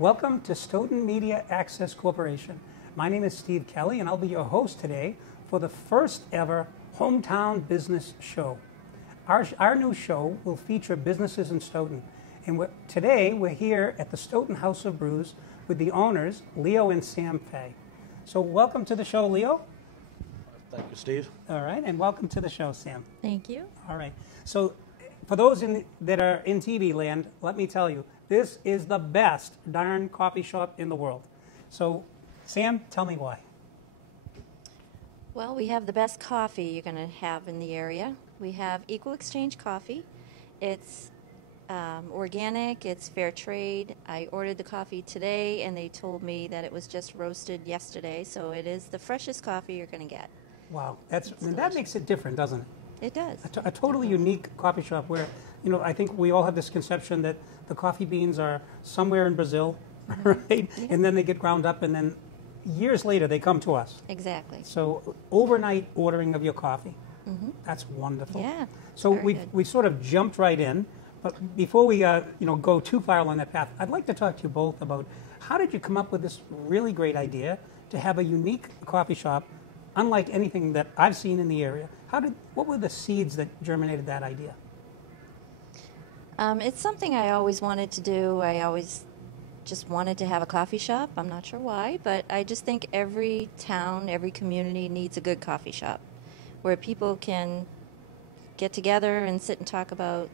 Welcome to Stoughton Media Access Corporation. My name is Steve Kelley, and I'll be your host today for the first ever Hometown Business Show. Our new show will feature businesses in Stoughton. And today we're here at the Stoughton House of Brews with the owners, Leo and Sandra Fay. So welcome to the show, Leo. Thank you, Steve. All right, and welcome to the show, Sam. Thank you. All right. So for those that are in TV land, let me tell you, this is the best darn coffee shop in the world. So, Sam, tell me why. Well, we have the best coffee you're going to have in the area. We have Equal Exchange Coffee. It's organic, it's fair trade. I ordered the coffee today, and they told me that it was just roasted yesterday, so it is the freshest coffee you're going to get. Wow, that makes it different, doesn't it? It does. A totally unique coffee shop where, you know, I think we all have this conception that the coffee beans are somewhere in Brazil, right? Yeah. And then they get ground up, and then years later they come to us. Exactly. So overnight ordering of your coffee, that's wonderful. Yeah. So we sort of jumped right in, but before we go too far along that path, I'd like to talk to you both about how did you come up with this really great idea to have a unique coffee shop, unlike anything that I've seen in the area. What were the seeds that germinated that idea? It's something I always wanted to do. I always just wanted to have a coffee shop. I'm not sure why, but I just think every town, every community needs a good coffee shop where people can get together and sit and talk about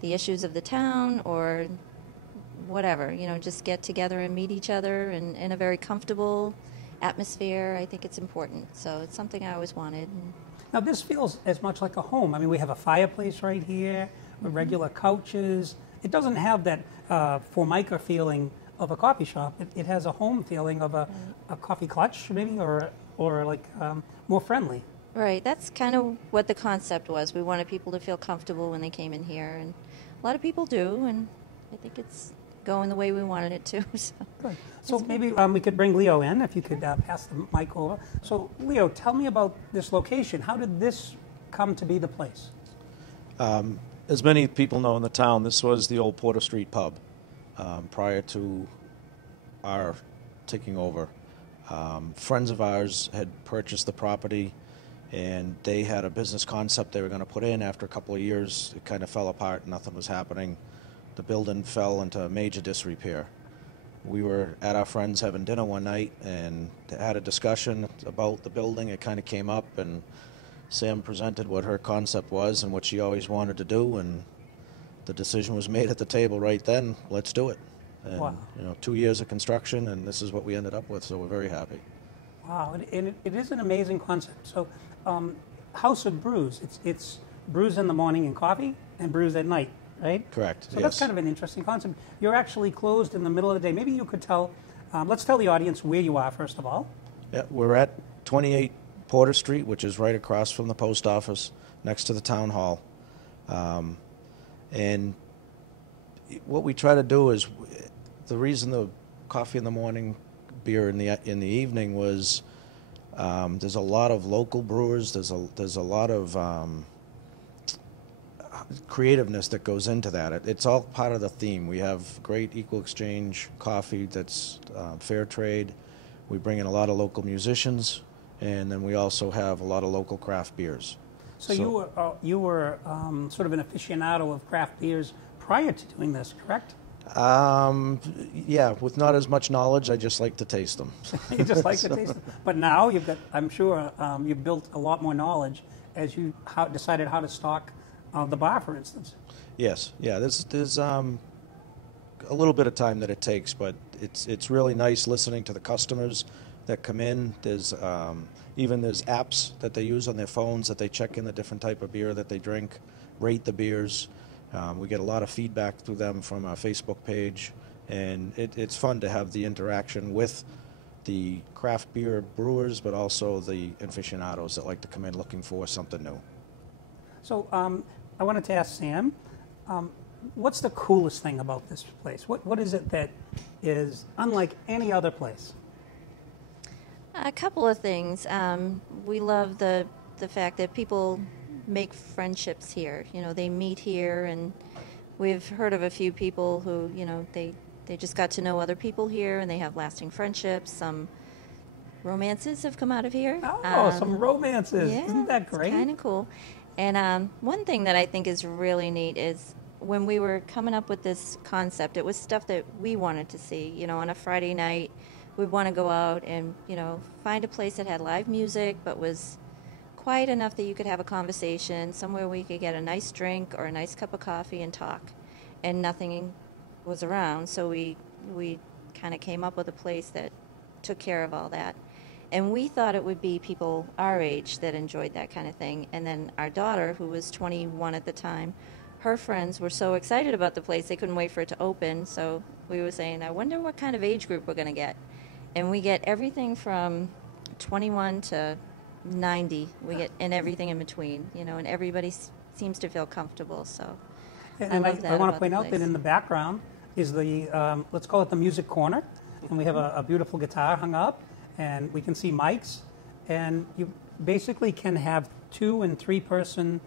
the issues of the town or whatever, just get together and meet each other in a very comfortable atmosphere. I think it's important. So it's something I always wanted. Now this feels as much like a home. I mean, we have a fireplace right here with regular couches. It doesn't have that Formica feeling of a coffee shop. It has a home feeling of a coffee clutch, maybe, or like more friendly. Right. That's kind of what the concept was. We wanted people to feel comfortable when they came in here, and a lot of people do, and I think it's going the way we wanted it to. So. Good. So maybe we could bring Leo in, if you could pass the mic over. So Leo, tell me about this location. How did this come to be the place? As many people know in the town, this was the old Porter Street pub prior to our taking over. Friends of ours had purchased the property, and they had a business concept they were going to put in. After a couple of years, it kind of fell apart. Nothing was happening. The building fell into major disrepair. We were at our friends having dinner one night and had a discussion about the building. It kind of came up, and Sam presented what her concept was and what she always wanted to do, and the decision was made at the table right then. Let's do it. And, wow. 2 years of construction, and this is what we ended up with, so we're very happy. Wow, and it is an amazing concept. So, House of Brews, it's brews in the morning and coffee, and brews at night, right? Correct, So that's kind of an interesting concept. You're actually closed in the middle of the day. Maybe you could let's tell the audience where you are, first of all. Yeah, we're at 28 Porter Street, which is right across from the post office, next to the town hall. And what we try to do is, the reason the coffee in the morning, beer in the evening was, there's a lot of local brewers. There's a lot of creativeness that goes into that. It's all part of the theme. We have great equal exchange coffee that's fair trade. We bring in a lot of local musicians, and then we also have a lot of local craft beers. So you were sort of an aficionado of craft beers prior to doing this, correct? Yeah, with not as much knowledge. I just like to taste them. You just like to taste them. But now I'm sure you've built a lot more knowledge as you decided how to stock the bar, for instance. Yes, yeah. There's a little bit of time that it takes, but it's really nice listening to the customers that come in. There's apps that they use on their phones that they check in the different type of beer that they drink, rate the beers. We get a lot of feedback through them from our Facebook page, and it's fun to have the interaction with the craft beer brewers, but also the aficionados that like to come in looking for something new. So I wanted to ask Sam, what's the coolest thing about this place? What is it that is unlike any other place? A couple of things. We love the fact that people make friendships here. They meet here, and we've heard of a few people who, they they just got to know other people here, and they have lasting friendships. Some romances have come out of here. Oh, some romances. Yeah, Isn't that great? It's kind of cool. And one thing that I think is really neat is when we were coming up with this concept, it was stuff that we wanted to see. You know, on a Friday night, we'd want to go out and, you know, find a place that had live music but was quiet enough that you could have a conversation, somewhere we could get a nice drink or a nice cup of coffee and talk. And nothing was around, so we kind of came up with a place that took care of all that. And we thought it would be people our age that enjoyed that kind of thing. And then our daughter, who was 21 at the time, her friends were so excited about the place, they couldn't wait for it to open. So we were saying, I wonder what kind of age group we're going to get. And we get everything from 21 to 90. We get and everything in between, you know, and everybody seems to feel comfortable. So and I want to point out that in the background is the, let's call it the music corner. And we have a beautiful guitar hung up, and we can see mics. And you basically can have 2 and 3 person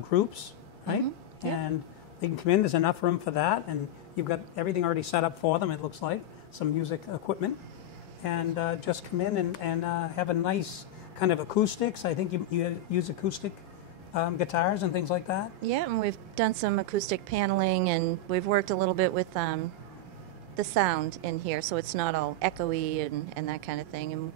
groups, right? Mm-hmm. Yeah. And they can come in. There's enough room for that. And you've got everything already set up for them, it looks like. Some music equipment. And just come in and have a nice kind of acoustics. I think you use acoustic guitars and things like that. Yeah, and we've done some acoustic paneling, and we've worked a little bit with the sound in here, so it's not all echoey and that kind of thing. And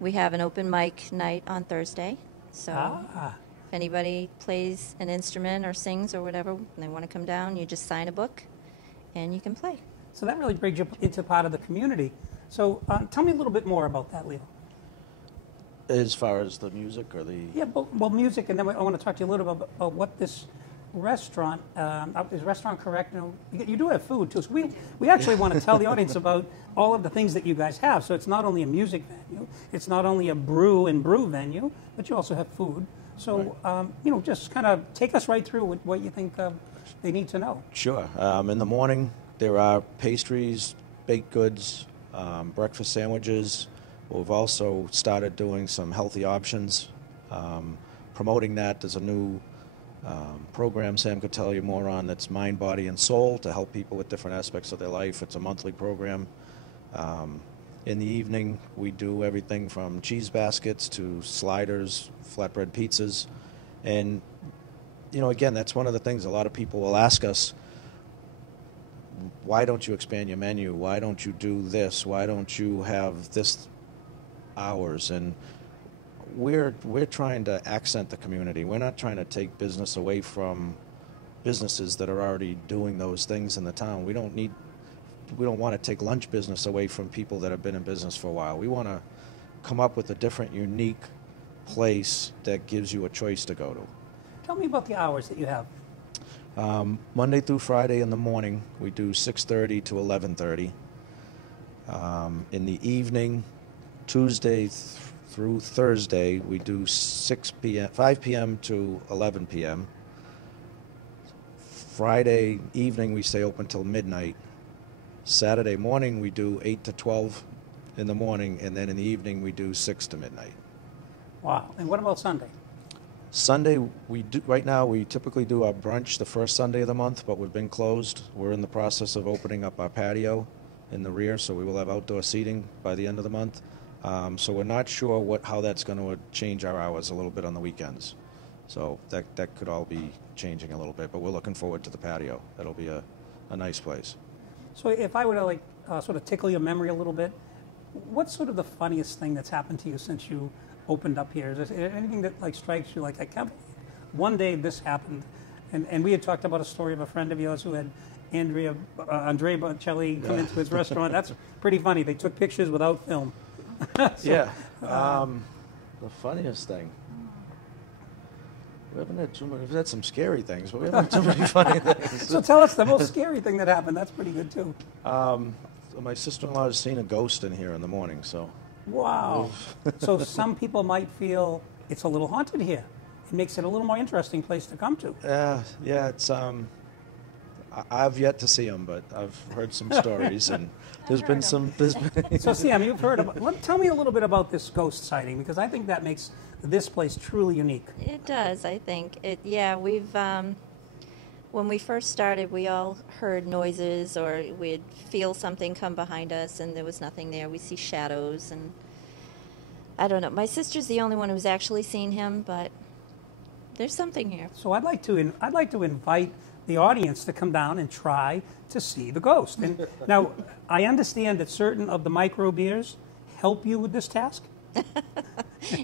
we have an open mic night on Thursday, so if anybody plays an instrument or sings or whatever, and they want to come down, you just sign a book, and you can play. So that really brings you into part of the community. So tell me a little bit more about that, Leo. As far as the music or the... Yeah, well, music, and then I want to talk to you a little bit about what this restaurant, is restaurant correct? You know, you do have food, too. So we actually want to tell the audience about all of the things that you guys have. So it's not only a music venue, it's not only a brew venue, but you also have food. So, right. You know, just kind of take us right through what you think they need to know. Sure. In the morning, there are pastries, baked goods, breakfast sandwiches. We've also started doing some healthy options, promoting that. There's a new program Sam could tell you more on that's Mind, Body, and Soul to help people with different aspects of their life. It's a monthly program. In the evening, we do everything from cheese baskets to sliders, flatbread pizzas. And, you know, again, that's one of the things a lot of people will ask us, why don't you expand your menu? Why don't you do this? Why don't you have this hours? And we're trying to accent the community. We're not trying to take business away from businesses that are already doing those things in the town. We don't want to take lunch business away from people that have been in business for a while. We want to come up with a different, unique place that gives you a choice to go to. Tell me about the hours that you have. Monday through Friday in the morning, we do 6:30 to 11:30. In the evening, Tuesday through Thursday, we do 5 p.m. to 11 p.m. Friday evening, we stay open till midnight. Saturday morning, we do 8 to 12 in the morning, and then in the evening, we do 6 to midnight. Wow. And what about Sunday? Sunday, right now, we typically do our brunch the first Sunday of the month, but we've been closed. We're in the process of opening up our patio in the rear, so we will have outdoor seating by the end of the month. So we're not sure how that's going to change our hours a little bit on the weekends. So that could all be changing a little bit, but we're looking forward to the patio. That'll be a nice place. So if I were to sort of tickle your memory a little bit, what's sort of the funniest thing that's happened to you since you opened up here? Is there anything that strikes you like, I can't believe one day this happened? And we had talked about a story of a friend of yours who had Andrea Bocelli come into his restaurant. That's pretty funny. They took pictures without film. The funniest thing. We haven't had too many. We've had some scary things, but we haven't had too many funny things. So tell us the most scary thing that happened. That's pretty good too. My sister-in-law has seen a ghost in here in the morning. So. Wow. So some people might feel it's a little haunted here. It makes it a little more interesting place to come to. Yeah. It's I've yet to see them, but I've heard some stories, and there's been some. So Sam, you've heard about. Tell me a little bit about this ghost sighting, because I think that makes this place truly unique. It does, I think. We've when we first started, we all heard noises or we'd feel something come behind us and there was nothing there. We see shadows and I don't know. My sister's the only one who's actually seen him, but there's something here. So I'd like to invite the audience to come down and try to see the ghost. And now, I understand that certain of the micro beers help you with this task?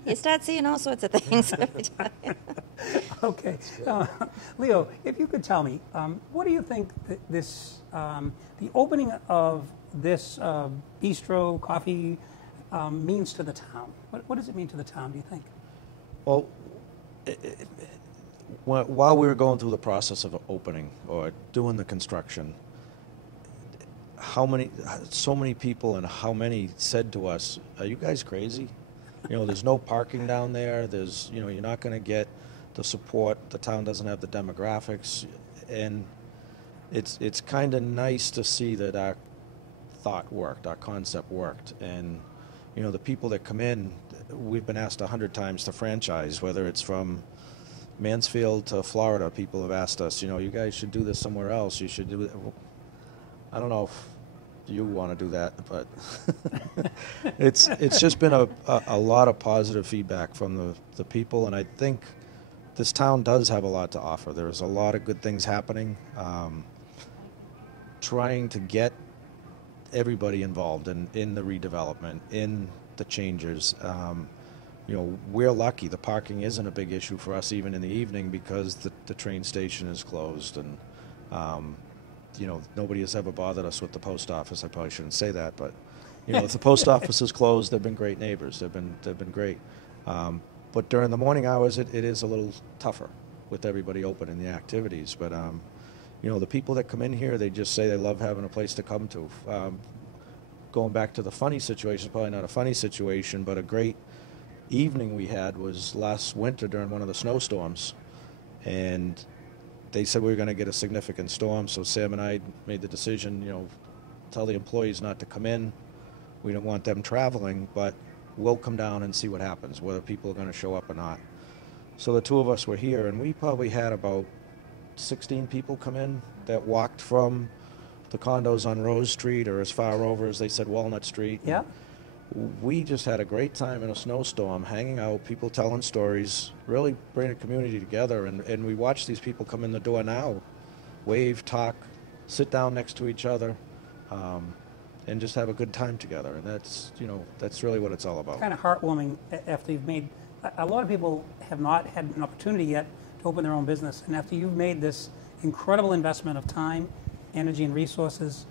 You start seeing all sorts of things every time. Okay. Leo, if you could tell me, what do you think that this, the opening of this bistro coffee means to the town? What does it mean to the town, do you think? Well, while we were going through the process of opening or doing the construction, so many people and how many said to us, "Are you guys crazy? There's no parking down there. There's, you're not going to get the support. The town doesn't have the demographics," and it's kind of nice to see that our thought worked, our concept worked, and the people that come in, we've been asked 100 times to franchise, whether it's from Mansfield to Florida. People have asked us, you guys should do this somewhere else. You should do it. I don't know if you want to do that, but it's just been a lot of positive feedback from the people, and I think this town does have a lot to offer. There's a lot of good things happening. Trying to get everybody involved in the redevelopment, in the changes. We're lucky. The parking isn't a big issue for us even in the evening because the train station is closed, and nobody has ever bothered us with the post office. I probably shouldn't say that, but if the post office is closed, they've been great neighbors. They've been great. But during the morning hours, it is a little tougher with everybody open in the activities. But the people that come in here, they just say they love having a place to come to. Going back to the funny situation, probably not a funny situation, but a great evening we had was last winter during one of the snowstorms, and they said we were going to get a significant storm, so Sam and I made the decision, tell the employees not to come in. We don't want them traveling, but we'll come down and see what happens, whether people are going to show up or not. So the two of us were here, and we probably had about 16 people come in that walked from the condos on Rose Street or as far over as they said Walnut Street. Yeah. We just had a great time in a snowstorm, hanging out, people telling stories, really bringing a community together. And we watch these people come in the door now, wave, talk, sit down next to each other, and just have a good time together. And that's really what it's all about. Kind of heartwarming after you've made, a lot of people have not had an opportunity yet to open their own business. And after you've made this incredible investment of time, energy, and resources,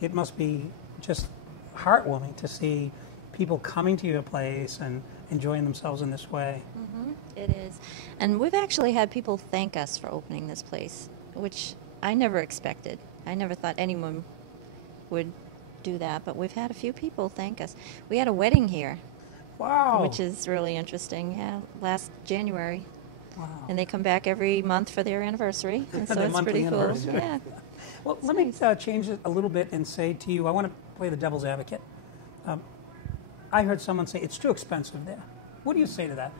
it must be just heartwarming to see people coming to your place and enjoying themselves in this way. Mm-hmm. It is. And we've actually had people thank us for opening this place, which I never expected. I never thought anyone would do that, but we've had a few people thank us. We had a wedding here. Wow. Which is really interesting, last January. Wow. And they come back every month for their anniversary, and so Their it's monthly pretty cool. anniversary. Yeah. Well, let me change it a little bit and say to you, I want to play the devil's advocate. I heard someone say it's too expensive there. What do you say to that?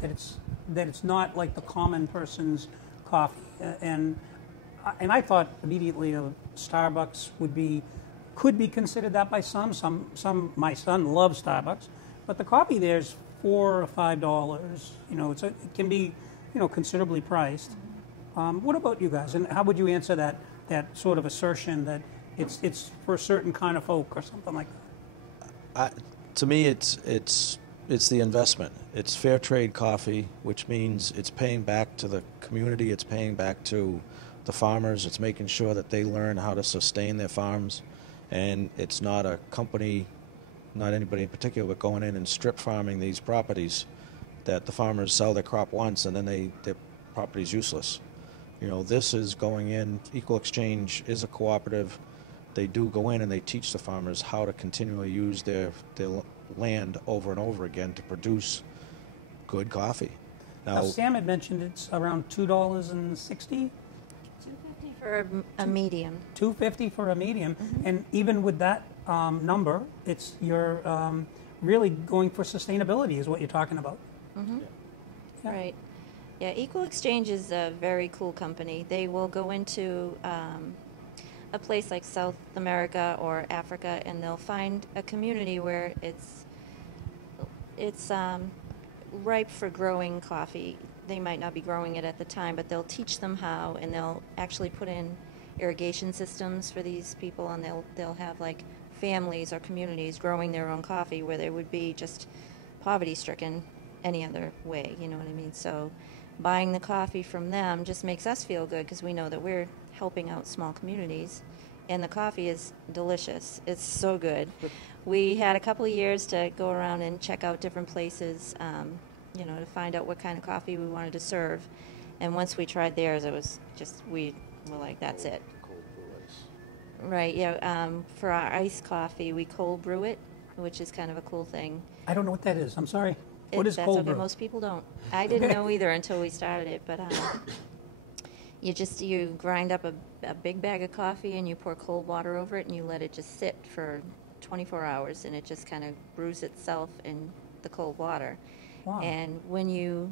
That it's not like the common person's coffee. And I thought immediately Starbucks could be considered that by some. My son loves Starbucks, but the coffee there's $4 or $5. It can be considerably priced. What about you guys? And how would you answer that sort of assertion that it's for a certain kind of folk or something like that? To me, it's the investment. It's fair trade coffee, which means it's paying back to the community. It's paying back to the farmers. It's making sure that they learn how to sustain their farms, and it's not a company, not anybody in particular, but going in and strip farming these properties that the farmers sell their crop once and then their property's useless. This is going in. Equal Exchange is a cooperative. They do go in and they teach the farmers how to continually use their land over and over again to produce good coffee. Now Sam had mentioned it's around $2.60. $2.50 for a medium. $2.50 for a medium, Mm-hmm. and even with that number, you're really going for sustainability, is what you're talking about. Mm-hmm. Yeah. Right. Yeah, Equal Exchange is a very cool company. They will go into a place like South America or Africa, and they'll find a community where it's ripe for growing coffee. They might not be growing it at the time, but they'll teach them how, and they'll actually put in irrigation systems for these people, and they'll have like families or communities growing their own coffee where they would be just poverty-stricken any other way, you know what I mean? So buying the coffee from them just makes us feel good because we know that we're helping out small communities, and the coffee is delicious. It's so good. We had a couple of years to go around and check out different places, to find out what kind of coffee we wanted to serve. And once we tried theirs, it was just, we were like, that's it. Cold brew ice. Right, yeah. For our iced coffee, we cold brew it, which is kind of a cool thing. I don't know what that is. I'm sorry. What is That's cold okay. brew? Most people don't. I didn't know either until we started it, but you grind up a big bag of coffee and you pour cold water over it and you let it just sit for 24 hours, and it just kind of brews itself in the cold water. Wow. And when you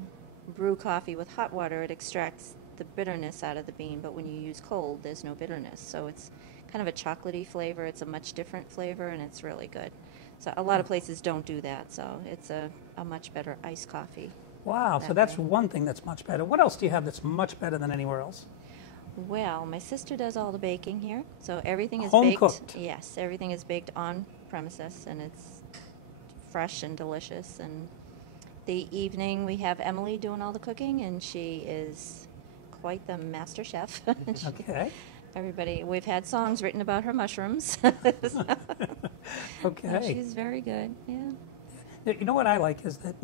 brew coffee with hot water, it extracts the bitterness out of the bean, but when you use cold, there's no bitterness. So it's kind of a chocolatey flavor. It's a much different flavor, and it's really good. So a lot of places don't do that, so it's a much better iced coffee. Wow, so that's one thing that's much better. What else do you have that's much better than anywhere else? Well, my sister does all the baking here, so everything is Home baked. cooked. Yes, everything is baked on premises, and it's fresh and delicious. And the evening we have Emily doing all the cooking, and she is quite the master chef. Okay. Everybody, we've had songs written about her mushrooms. Okay. She's very good, yeah. You know what I like is that,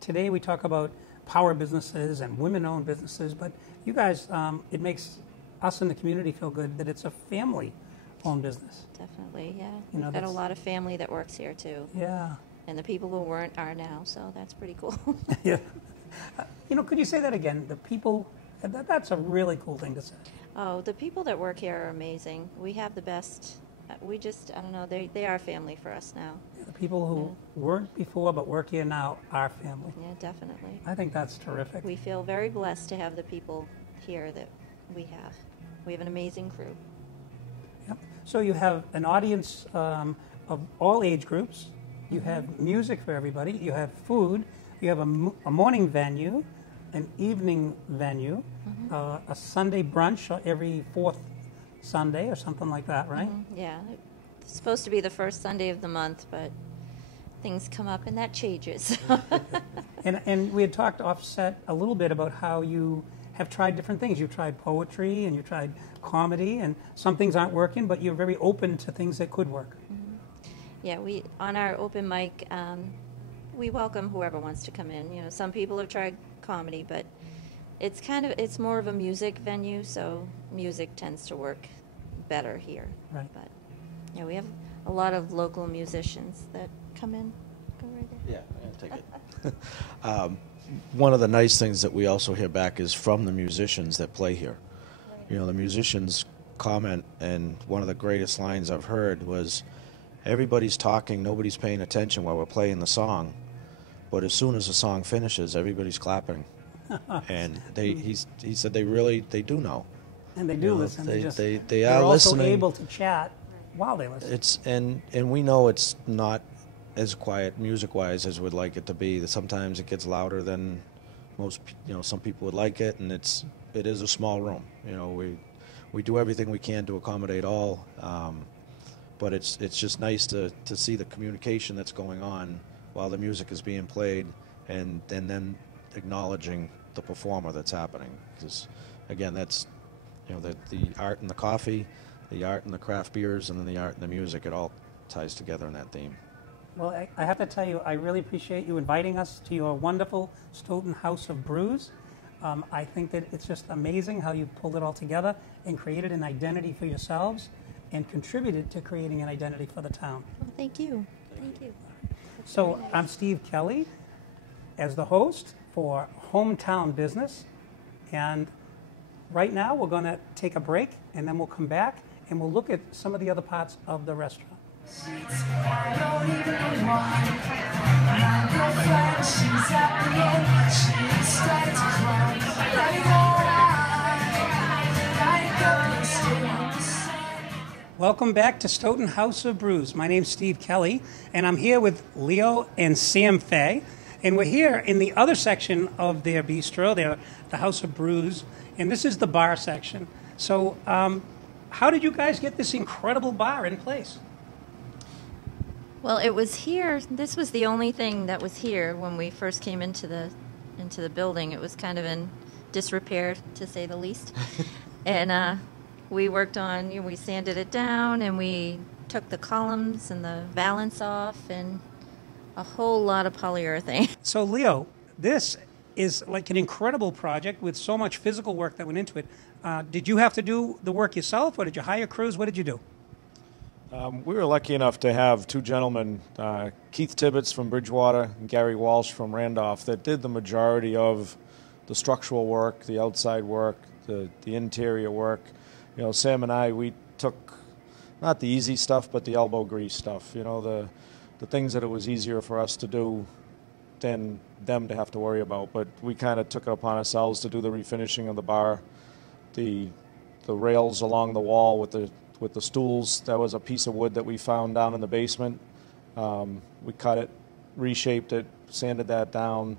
today we talk about power businesses and women-owned businesses, but you guys, it makes us in the community feel good that it's a family-owned business. Definitely, yeah. You know, We've got a that's- lot of family that works here, too. Yeah. And the people who weren't are now, so that's pretty cool. Yeah. Could you say that again? The people, that's a really cool thing to say. Oh, the people that work here are amazing. We have the best. I don't know, they are family for us now. The people who weren't before but work here now are family. Yeah, definitely. I think that's terrific. We feel very blessed to have the people here that we have. We have an amazing crew. Yep. So you have an audience of all age groups. You have music for everybody. You have food. You have a morning venue, an evening venue, a Sunday brunch every fourth Sunday or something like that, right? Yeah, it's supposed to be the first Sunday of the month, but things come up and that changes. And we had talked offset a little bit about how you have tried different things. You've tried poetry and you've tried comedy, and some things aren't working, but you're very open to things that could work. Yeah, we on our open mic, we welcome whoever wants to come in. Some people have tried comedy, but it's more of a music venue, so music tends to work better here. Right. But yeah, we have a lot of local musicians that come in. Go right there. Yeah, take it. One of the nice things that we also hear back is from the musicians that play here. The musicians comment, and one of the greatest lines I've heard was, everybody's talking, nobody's paying attention while we're playing the song, but as soon as the song finishes, everybody's clapping. And he said they do know. And they do listen. They are they're also listening. able to chat while they listen. And we know it's not as quiet music-wise as we'd like it to be. That sometimes it gets louder than most. Some people would like it, and it is a small room. We do everything we can to accommodate all. But it's just nice to see the communication that's going on while the music is being played, and then acknowledging the performer that's happening. Because again, that's the art and the coffee, the art and the craft beers, and then the art and the music. It all ties together in that theme. Well, I have to tell you, I really appreciate you inviting us to your wonderful Stoughton House of Brews. I think that it's just amazing how you pulled it all together and created an identity for yourselves and contributed to creating an identity for the town. Well, thank you. Thank you. So I'm Steve Kelley as the host for Hometown Business, and right now we're going to take a break, and then we'll come back and we'll look at some of the other parts of the restaurant. I don't even want my girlfriend. She's at the end. She's starting to cry. Welcome back to Stoughton House of Brews. My name's Steve Kelley, and I'm here with Leo and Sam Fay. And we're here in the other section of their bistro, the House of Brews, and this is the bar section. So how did you guys get this incredible bar in place? Well, it was here. This was the only thing that was here when we first came into the building. It was kind of in disrepair, to say the least. And we worked on, we sanded it down, and we took the columns and the valance off, and a whole lot of polyurethane. So, Leo, this is like an incredible project with so much physical work that went into it. Did you have to do the work yourself, or did you hire crews? What did you do? We were lucky enough to have two gentlemen, Keith Tibbetts from Bridgewater and Gary Walsh from Randolph, that did the majority of the structural work, the outside work, the interior work. You know, Sam and I, we took not the easy stuff, but the elbow grease stuff. You know, the things that it was easier for us to do than them to have to worry about. But we kind of took it upon ourselves to do the refinishing of the bar, the rails along the wall with the stools. That was a piece of wood that we found down in the basement. We cut it, reshaped it, sanded that down.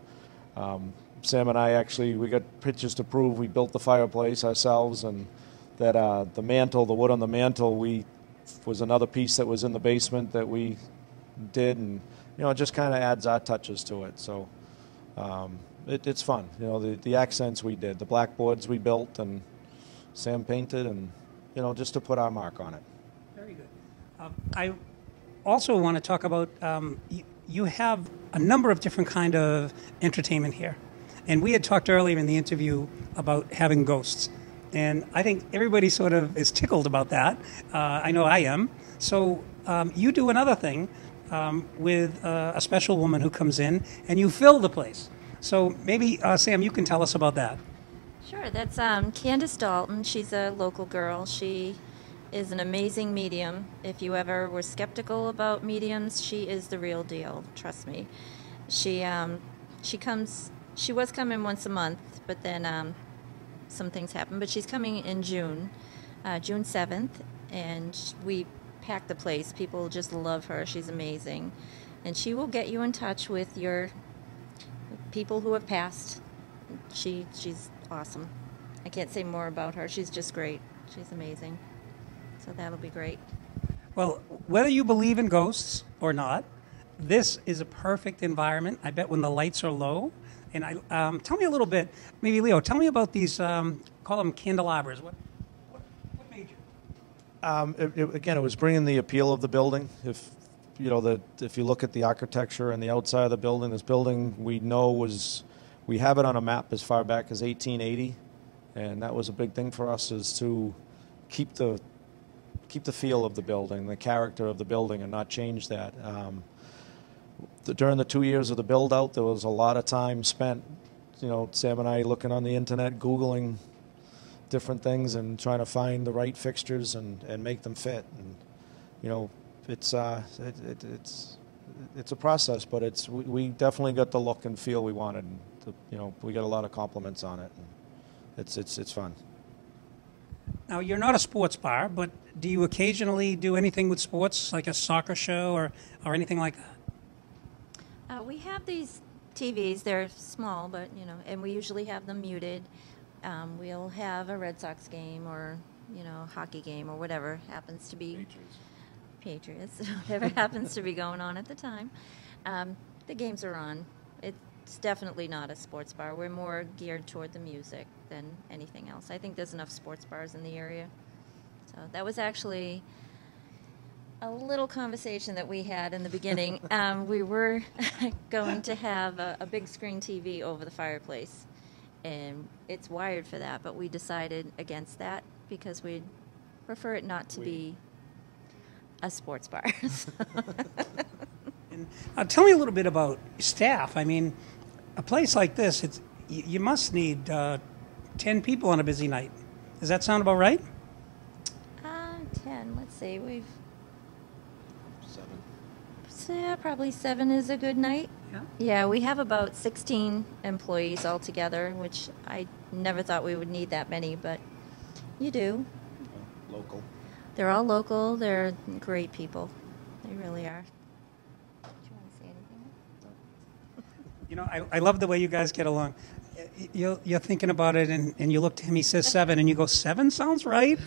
Sam and I actually, we got pictures to prove we built the fireplace ourselves, and that the mantle, the wood on the mantle, was another piece that was in the basement that we did, and it just kind of adds our touches to it. So it's fun. The accents we did, the blackboards we built, and Sam painted, and just to put our mark on it. Very good. I also want to talk about, you have a number of different kind of entertainment here. And we had talked earlier in the interview about having ghosts. And I think everybody sort of is tickled about that. I know I am. So you do another thing with a special woman who comes in, and you fill the place. So maybe, Sam, you can tell us about that. Sure, that's Candace Dalton. She's a local girl. She is an amazing medium. If you ever were skeptical about mediums, she is the real deal. Trust me. She was coming once a month, but then some things happened. But she's coming in June 7th, and we packed the place. People just love her. She's amazing, and she will get you in touch with your people who have passed. She's awesome. I can't say more about her. She's just great. She's amazing. So that'll be great. Well, whether you believe in ghosts or not, this is a perfect environment. I bet when the lights are low. And tell me a little bit, maybe Leo, tell me about these, call them candelabras. What made you? Again, it was bringing the appeal of the building. If you look at the architecture and the outside of the building, this building we have it on a map as far back as 1880, and that was a big thing for us, is to keep the feel of the building, the character of the building, and not change that. During the 2 years of the build-out, there was a lot of time spent, Sam and I looking on the internet, Googling different things and trying to find the right fixtures and make them fit. And, it's a process, but we definitely got the look and feel we wanted. We got a lot of compliments on it. And it's fun. Now, you're not a sports bar, but do you occasionally do anything with sports, like a soccer show or anything like that? We have these TVs. They're small, but, and we usually have them muted. We'll have a Red Sox game or, hockey game or whatever happens to be. Patriots, whatever happens to be going on at the time. The games are on. It's definitely not a sports bar. We're more geared toward the music than anything else. I think there's enough sports bars in the area. So that was actually a little conversation that we had in the beginning. We were going to have a big screen TV over the fireplace, and it's wired for that, but we decided against that because we'd prefer it not to be a sports bar. And, tell me a little bit about staff. I mean, a place like this, you must need 10 people on a busy night. Does that sound about right? 10. Let's see. We've 7. So, yeah, probably 7 is a good night. Yeah. Yeah, we have about 16 employees altogether, which I never thought we would need that many, but you do. Local. They're all local. They're great people. They really are. Do you want to say anything? You know, I love the way you guys get along. You're thinking about it, and you look to him. He says 7, and you go, 7 sounds right.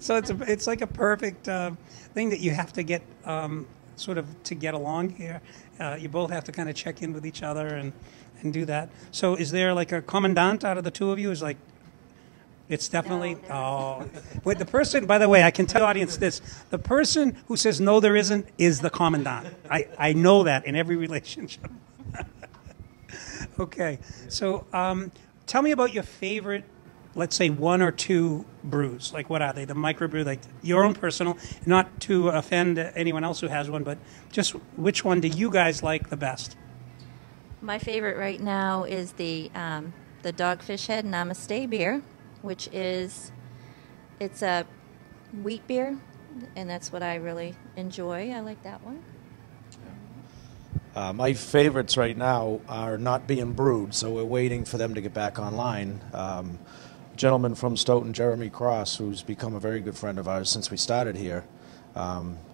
So it's like a perfect thing that you have to get sort of to get along here. You both have to kind of check in with each other and do that. So is there like a commandant out of the two of you? Is like, it's definitely, No, Wait, the person, by the way, I can tell the audience this. The person who says no, there isn't, is the commandant. I know that in every relationship. Okay, so tell me about your favorite, let's say 1 or 2 brews. Like what are they? The microbrew, like your own personal, not to offend anyone else who has one, but just which one do you guys like the best? My favorite right now is the Dogfish Head Namaste beer, which it's a wheat beer, and that's what I really enjoy. I like that one. My favorites right now are not being brewed, so we're waiting for them to get back online. A gentleman from Stoughton, Jeremy Cross, who's become a very good friend of ours since we started here.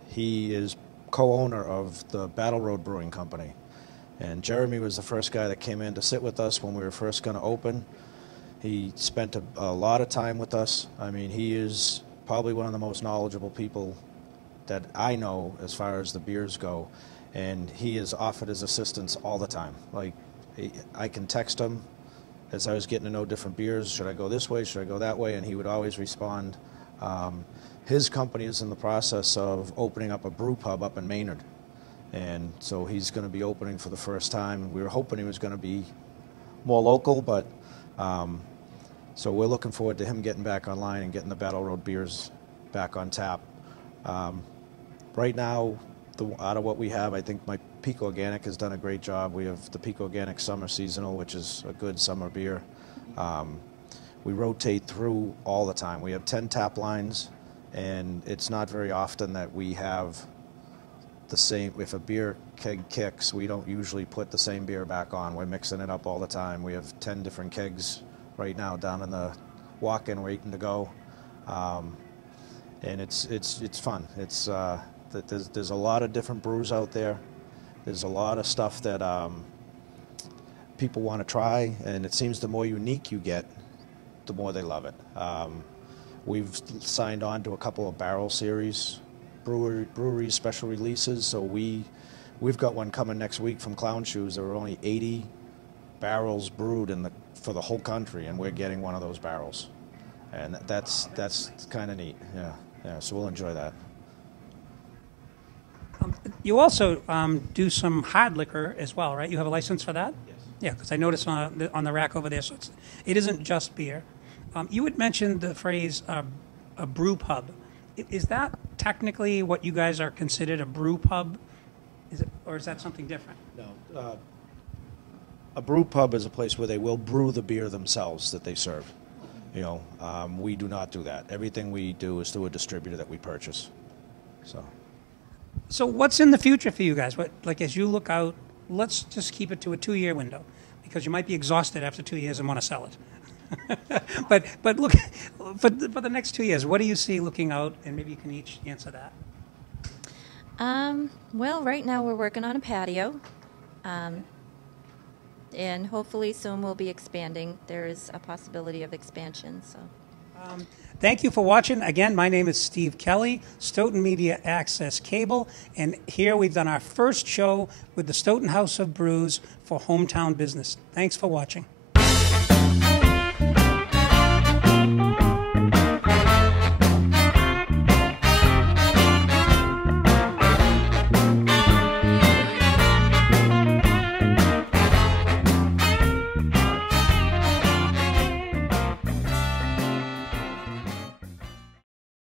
He is co-owner of the Battle Road Brewing Company. And Jeremy was the first guy that came in to sit with us when we were first going to open. He spent a lot of time with us. I mean, he is probably one of the most knowledgeable people that I know as far as the beers go. And he has offered his assistance all the time. Like, I can text him as I was getting to know different beers. Should I go this way? Should I go that way? And he would always respond. His company is in the process of opening up a brew pub up in Maynard. And so he's going to be opening for the first time. We were hoping he was going to be more local, but so we're looking forward to him getting back online and getting the Battle Road beers back on tap. Right now, out of what we have, I think my Peak Organic has done a great job. We have the Peak Organic Summer Seasonal, which is a good summer beer. We rotate through all the time. We have 10 tap lines, and it's not very often that we have the same. If a beer keg kicks, we don't usually put the same beer back on. We're mixing it up all the time. We have 10 different kegs right now down in the walk-in waiting to go, and it's fun. It's there's a lot of different brews out there. There's a lot of stuff that people want to try, and it seems the more unique you get, the more they love it. We've signed on to a couple of barrel series brewery special releases, so we've got one coming next week from Clown Shoes. There were only 80 barrels brewed for the whole country, and we're getting one of those barrels, and that's kind of neat. Yeah. So we'll enjoy that. You also do some hard liquor as well, right? You have a license for that? Yes. Yeah, because I noticed on the rack over there, so it isn't just beer. You had mentioned the phrase a brew pub. Is that technically what you guys are considered, a brew pub? Or is that something different? No. A brew pub is a place where they will brew the beer themselves that they serve. We do not do that. Everything we do is through a distributor that we purchase. So what's in the future for you guys? As you look out, let's just keep it to a 2-year window, because you might be exhausted after 2 years and want to sell it. but look, for the next 2 years, what do you see looking out? And maybe you can each answer that. Well, right now we're working on a patio, and hopefully soon we'll be expanding. There is a possibility of expansion. So. Thank you for watching. Again, my name is Steve Kelley, Stoughton Media Access Cable, and here we've done our first show with the Stoughton House of Brews for Hometown Business. Thanks for watching.